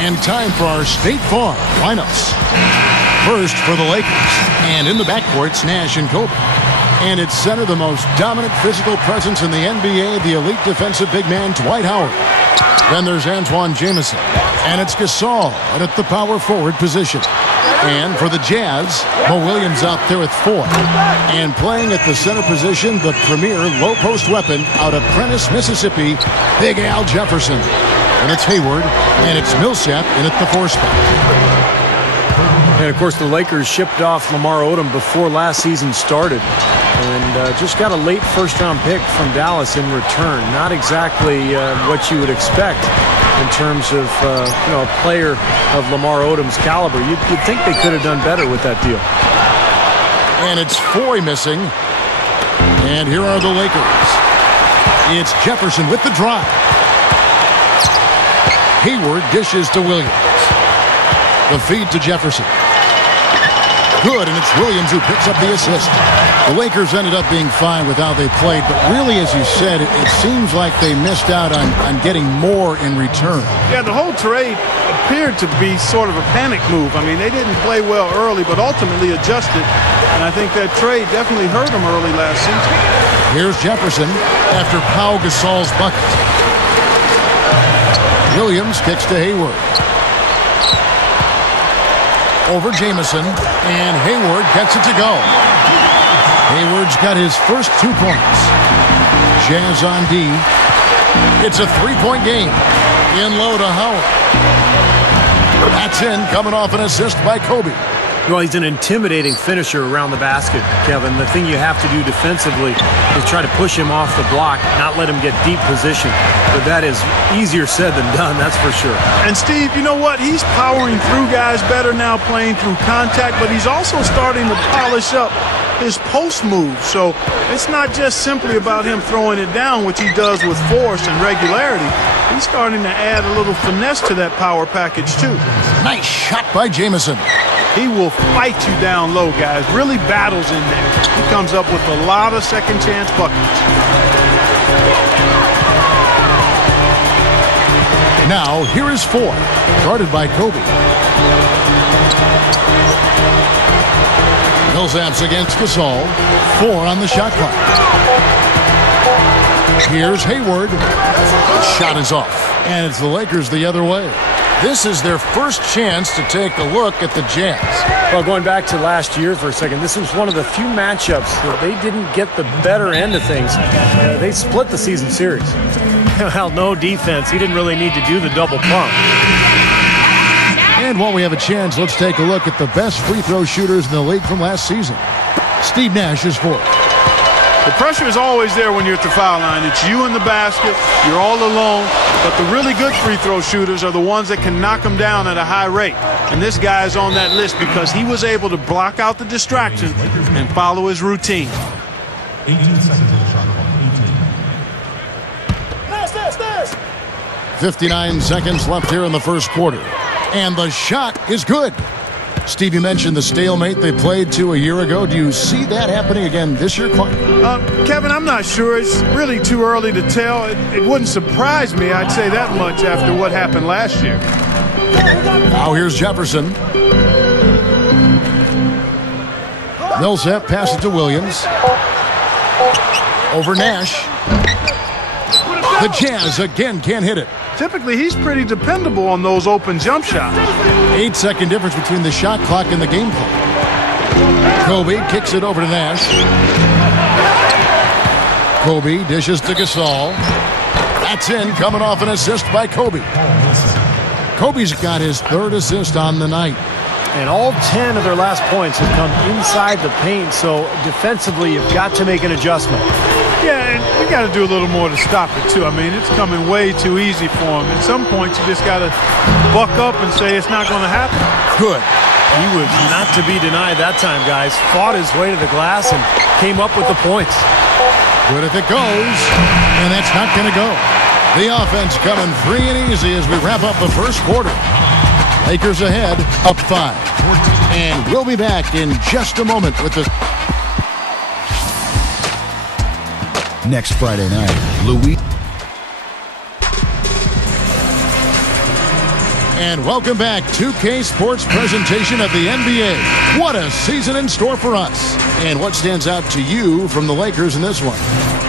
And time for our State Farm lineups. First for the Lakers. And in the backcourt, it's Nash and Kobe. And at center, the most dominant physical presence in the NBA, the elite defensive big man, Dwight Howard. Then there's Antoine Jamison. And it's Gasol at the power forward position. And for the Jazz, Mo Williams out there with 4. And playing at the center position, the premier low-post weapon out of Prentice, Mississippi, Big Al Jefferson. And it's Hayward, and it's Millsap in at the 4 spot. And, of course, the Lakers shipped off Lamar Odom before last season started. And just got a late first-round pick from Dallas in return. Not exactly what you would expect in terms of a player of Lamar Odom's caliber. You'd think they could have done better with that deal. And it's Foy missing. And here are the Lakers. It's Jefferson with the drive. Hayward dishes to Williams. The feed to Jefferson. Good, and it's Williams who picks up the assist. The Lakers ended up being fine with how they played, but really, as you said, it seems like they missed out on getting more in return. Yeah, the whole trade appeared to be sort of a panic move. I mean, they didn't play well early, but ultimately adjusted, and I think that trade definitely hurt them early last season. Here's Jefferson after Pau Gasol's bucket. Williams kicks to Hayward. Over Jamison, and Hayward gets it to go. Hayward's got his first 2 points. Jazz on D. It's a 3-point game. In low to Howard. That's in, coming off an assist by Kobe. Well, he's an intimidating finisher around the basket, Kevin. The thing you have to do defensively is try to push him off the block, not let him get deep position. But that is easier said than done, that's for sure. And, Steve, you know what? He's powering through guys better now, playing through contact, but he's also starting to polish up his post move. So it's not just simply about him throwing it down, which he does with force and regularity. He's starting to add a little finesse to that power package, too. Nice shot by Jamison. He will fight you down low, guys. Really battles in there. He comes up with a lot of second chance buckets. Now, here is 4. Guarded by Kobe. Millsap's against Gasol. 4 on the shot clock. Here's Hayward. Shot is off. And it's the Lakers the other way. This is their first chance to take a look at the Jazz. Well, going back to last year for a second, this was one of the few matchups that they didn't get the better end of things. They split the season series. Well, no defense. He didn't really need to do the double pump. And while we have a chance, let's take a look at the best free throw shooters in the league from last season. Steve Nash is 4th. The pressure is always there when you're at the foul line. It's you in the basket. You're all alone. But the really good free throw shooters are the ones that can knock them down at a high rate. And this guy is on that list because he was able to block out the distraction and follow his routine. 18 seconds on the shot clock. 59 seconds left here in the first quarter. And the shot is good. Steve, you mentioned the stalemate they played to a year ago. Do you see that happening again this year, Clark? Kevin, I'm not sure. It's really too early to tell. It wouldn't surprise me, I'd say that much, after what happened last year. Now here's Jefferson. Millsap passes it to Williams. Over Nash. The Jazz again can't hit it. Typically, he's pretty dependable on those open jump shots. 8-second difference between the shot clock and the game clock. Kobe kicks it over to Nash. Kobe dishes to Gasol. That's in, coming off an assist by Kobe. Kobe's got his 3rd assist on the night. And all 10 of their last points have come inside the paint, so defensively you've got to make an adjustment. Yeah, and you got to do a little more to stop it, too. I mean, it's coming way too easy for him. At some point, you just got to buck up and say it's not going to happen. Good. He was not to be denied that time, guys. Fought his way to the glass and came up with the points. Good if it goes, and that's not going to go. The offense coming free and easy as we wrap up the first quarter. Lakers ahead, up 5. And we'll be back in just a moment with the... Next Friday night, Louis. And welcome back. 2K Sports presentation of the NBA. What a season in store for us. And what stands out to you from the Lakers in this one?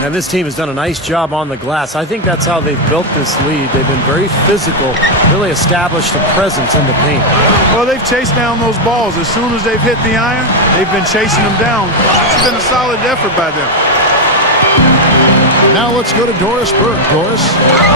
And this team has done a nice job on the glass. I think that's how they've built this lead. They've been very physical, really established a presence in the paint. Well, they've chased down those balls. As soon as they've hit the iron, they've been chasing them down. It's been a solid effort by them. Now let's go to Doris Burke. Doris?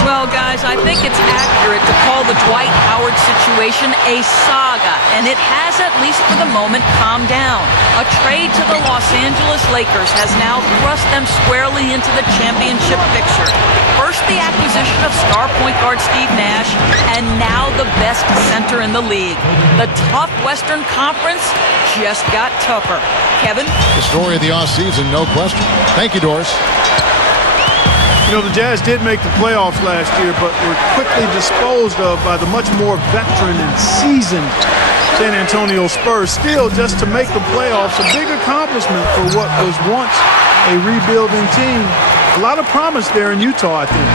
Well, guys, I think it's accurate to call the Dwight Howard situation a saga, and it has, at least for the moment, calmed down. A trade to the Los Angeles Lakers has now thrust them squarely into the championship picture. First, the acquisition of star point guard Steve Nash, and now the best center in the league. The tough Western Conference just got tougher. Kevin? The story of the offseason, no question. Thank you, Doris. You know, the Jazz did make the playoffs last year, but were quickly disposed of by the much more veteran and seasoned San Antonio Spurs. Still, just to make the playoffs, a big accomplishment for what was once a rebuilding team. A lot of promise there in Utah, I think.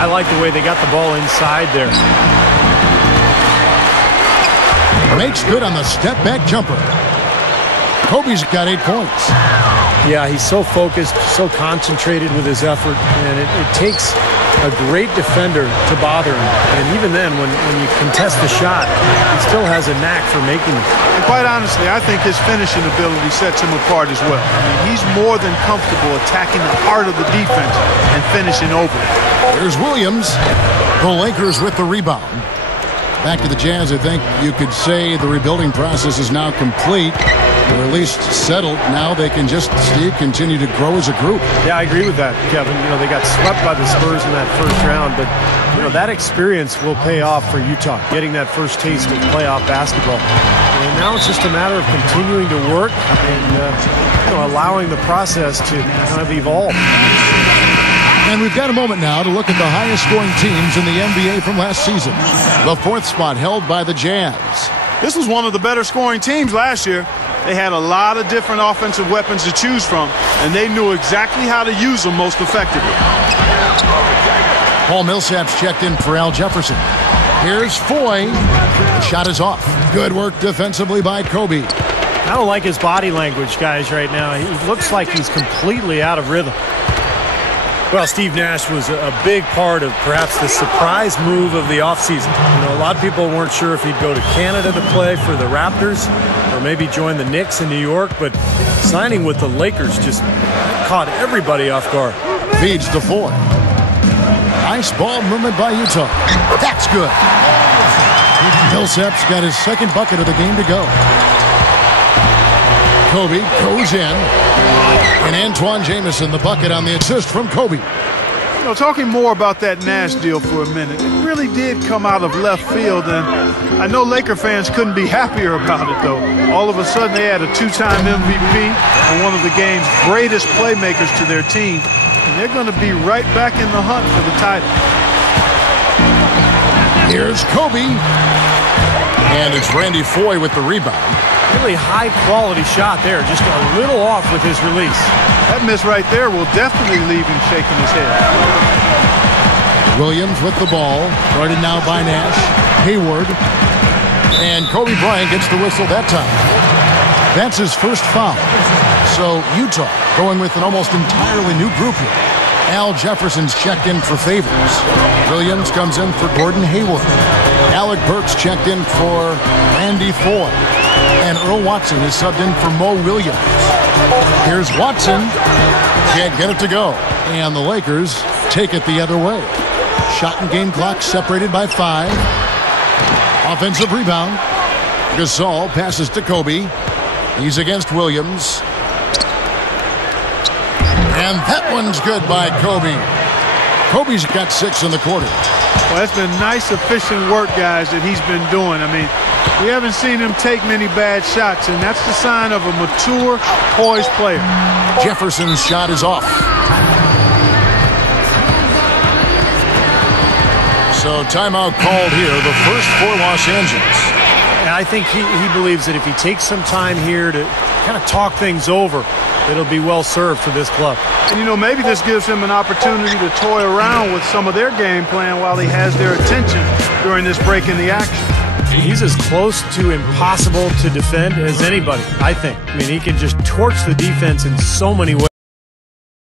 I like the way they got the ball inside there. Makes good on the step-back jumper. Kobe's got 8 points. Yeah, he's so focused, so concentrated with his effort, and it takes a great defender to bother him. And even then, when you contest the shot, he still has a knack for making it. And quite honestly, I think his finishing ability sets him apart as well. I mean, he's more than comfortable attacking the heart of the defense and finishing over it. There's Williams. The Lakers with the rebound. Back to the Jazz, I think you could say the rebuilding process is now complete, or at least settled. Now they can just, Steve, continue to grow as a group. Yeah, I agree with that, Kevin. You know, they got swept by the Spurs in that first round, but, you know, that experience will pay off for Utah, getting that first taste of playoff basketball. And now it's just a matter of continuing to work and, allowing the process to kind of evolve. And we've got a moment now to look at the highest scoring teams in the NBA from last season. The 4th spot held by the Jazz. This was one of the better scoring teams last year. They had a lot of different offensive weapons to choose from, and they knew exactly how to use them most effectively. Paul Millsap's checked in for Al Jefferson. Here's Foy. The shot is off. Good work defensively by Kobe. I don't like his body language, guys, right now. He looks like he's completely out of rhythm. Well, Steve Nash was a big part of perhaps the surprise move of the offseason. You know, a lot of people weren't sure if he'd go to Canada to play for the Raptors or maybe join the Knicks in New York, but signing with the Lakers just caught everybody off guard. Feeds to Foy. Nice ball movement by Utah. That's good. Millsap's got his second bucket of the game to go. Kobe goes in. And Antoine Jamison, the bucket on the assist from Kobe. You know, talking more about that Nash deal for a minute, it really did come out of left field, and I know Laker fans couldn't be happier about it, though. All of a sudden, they had a 2-time MVP and one of the game's greatest playmakers to their team, and they're going to be right back in the hunt for the title. Here's Kobe. And it's Randy Foy with the rebound. Really high-quality shot there, just a little off with his release. That miss right there will definitely leave him shaking his head. Williams with the ball, guarded now by Nash. Hayward. And Kobe Bryant gets the whistle that time. That's his first foul. So Utah going with an almost entirely new group here. Al Jefferson's checked in for Favors. Williams comes in for Gordon Hayward. Alec Burks checked in for Randy Foy. And Earl Watson is subbed in for Mo Williams. Here's Watson. Can't get it to go. And the Lakers take it the other way. Shot and game clock separated by 5. Offensive rebound. Gasol passes to Kobe. He's against Williams. And that one's good by Kobe. Kobe's got 6 in the quarter. Well, that's been nice, efficient work, guys, that he's been doing. I mean, we haven't seen him take many bad shots, and that's the sign of a mature, poised player. Jefferson's shot is off. So timeout called here, the first for Los Angeles. I think he believes that if he takes some time here to kind of talk things over, it'll be well served for this club. And, maybe this gives him an opportunity to toy around with some of their game plan while he has their attention during this break in the action. He's as close to impossible to defend as anybody, I think. I mean, he can just torch the defense in so many ways.